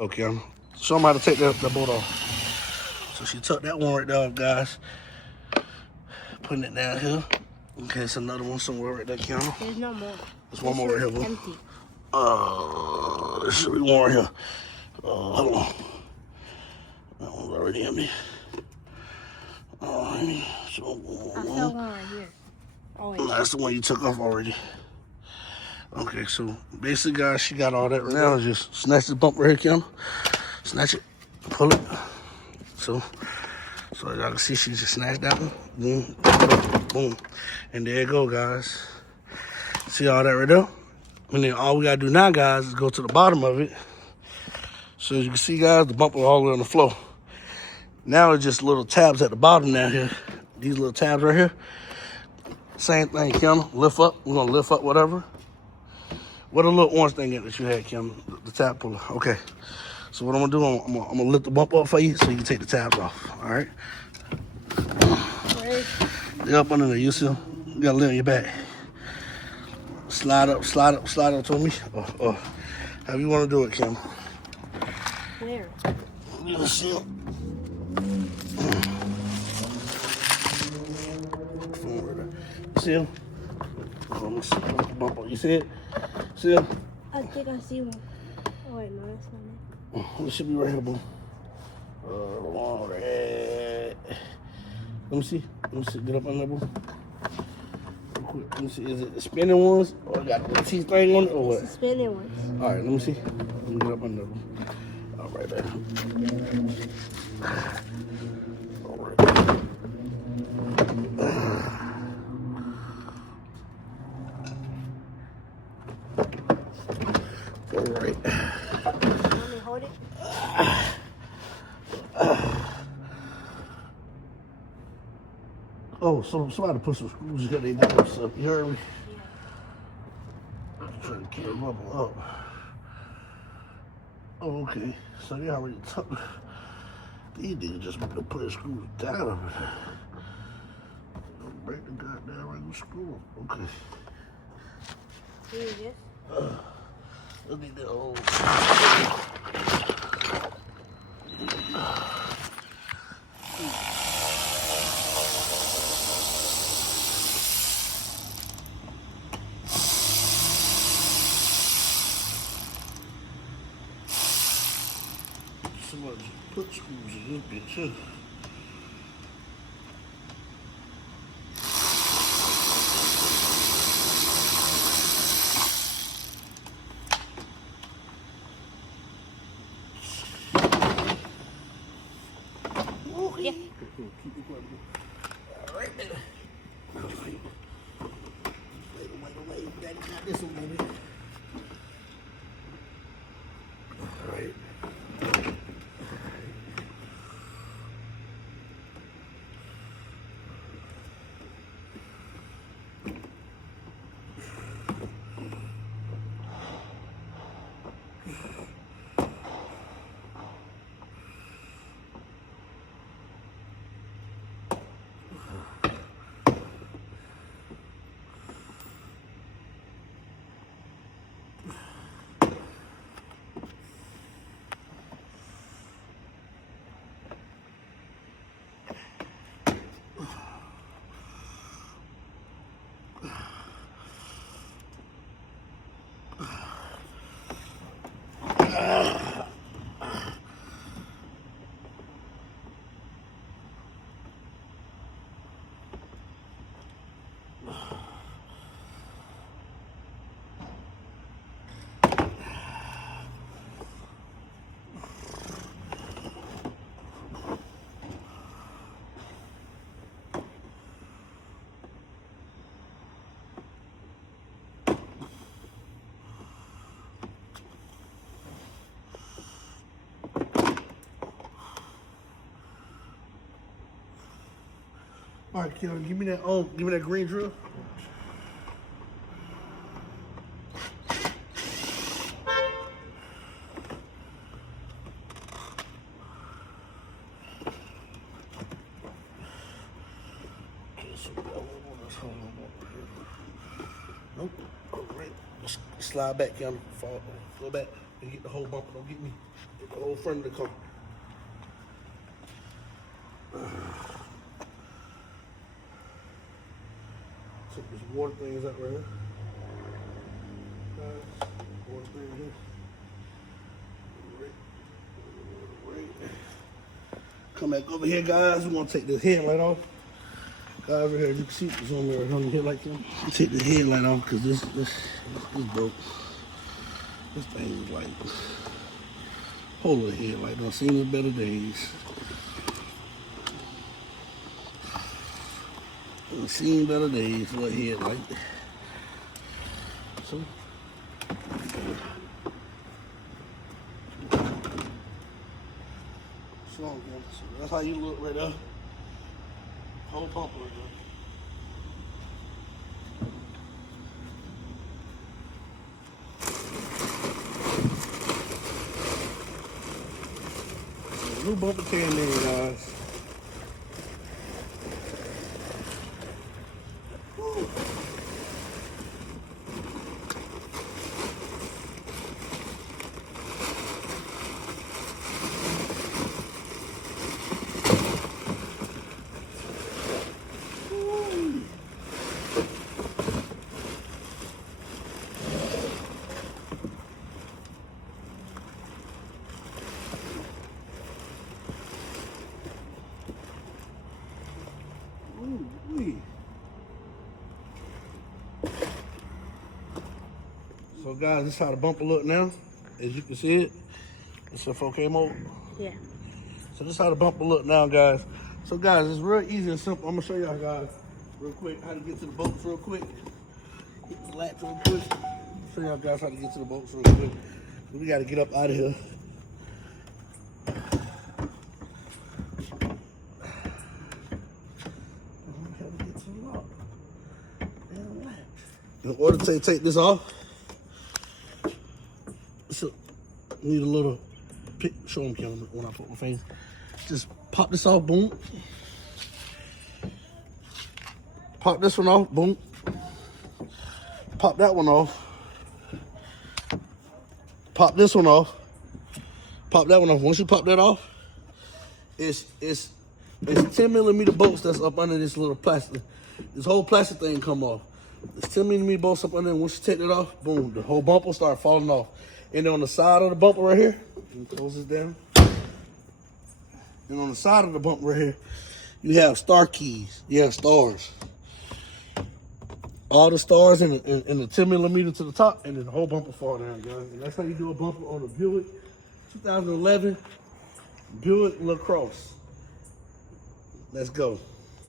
Okay, show them how to take that bolt off. So she took that one right there off, guys. Putting it down here. Okay, it's another one somewhere right there, Kim. There's no more. There's one more right here, bro. Empty. There should be one right here. Hold on. That one's already empty. Alright, so I saw one right here. Oh, wait. That's the one you took off already. Okay, so basically, guys, she got all that right now. Just snatch the bump right here, Kim. Snatch it, pull it. So y'all can see she just snatched that one. Boom, boom. And there you go, guys. See all that right there? And then all we gotta do now, guys, is go to the bottom of it. So as you can see, guys, the bumper all the way on the floor. Now it's just little tabs at the bottom down here. These little tabs right here. Same thing, Kim. Lift up. We're gonna lift up whatever. What a little orange thing that you had, Kim, the tab puller. Okay. So what I'm gonna do, I'm gonna lift the bump up for you so you can take the tabs off. All right. They're up under there. You see them? You gotta lay on your back. Slide up to me. Or however you wanna do it, Kim. Where? Let's see them. See him? You see it? See him? I think I see one. Oh, wait, no, that's not it. It should be right here, boo. All right. Let me see. Get up on there, boo. Real quick. Let me see. Is it the spinning ones? Or got the T thing on it, or what? It's the spinning ones. All right, let me see. Let me get up on there, boo. All right, there. All right. All right. Want me to hold it? Oh, so somebody put some screws in their doors up. You heard me? Yeah. I'm trying to keep them up. Oh, okay. So they already took. These niggas just want to put the screws down. Break the goddamn regular screw. Okay. Here it is. I need that old. Somebody just put screws in this bitch, huh? Yeah. Keep it quiet. All right, then. All right. Wait. Daddy got this one, baby. All right. All right, Kelly, give me that green drill. Okay, so we got one more. Let's hold on over here. Nope. All right. Slide back, Kelly. Fall back. and get the whole bumper. Don't get me. Get the whole front of the car. Took this water things out right here. Guys, water thing here. Right. Come back over here, guys. We're gonna take this headlight off. Guys, over here, you can see the zoom mirror on the headlight cam. Take the headlight off because this broke. This thing is like hold the headlight. I've seen it better days. I've seen better days for a headlight. So that's how you look right there. Whole pump right there. New bumper came in, guys. So guys, this is how the bumper look now. As you can see it, it's a 4K mode. Yeah. So this is how the bumper look now, guys. So guys, it's real easy and simple. I'm gonna show y'all guys real quick how to get to the bolts real quick. Hit the latch real quick. Show y'all guys how to get to the bolts real quick. We gotta get up out of here. In order to take this off, so need a little pick, show them camera when I put my face. Just pop this off, boom. Pop this one off, boom. Pop that one off. Pop this one off. Pop that one off. Once you pop that off, it's 10mm bolts that's up under this little plastic. This whole plastic thing come off. There's 10mm bolts up under there. Once you take it off, boom, the whole bumper start falling off. And then on the side of the bumper right here, close this down. And on the side of the bumper right here, you have star keys. You have stars. All the stars and the 10mm to the top, and then the whole bumper fall down, guys. And that's how you do a bumper on a Buick 2011 Buick Lacrosse. Let's go.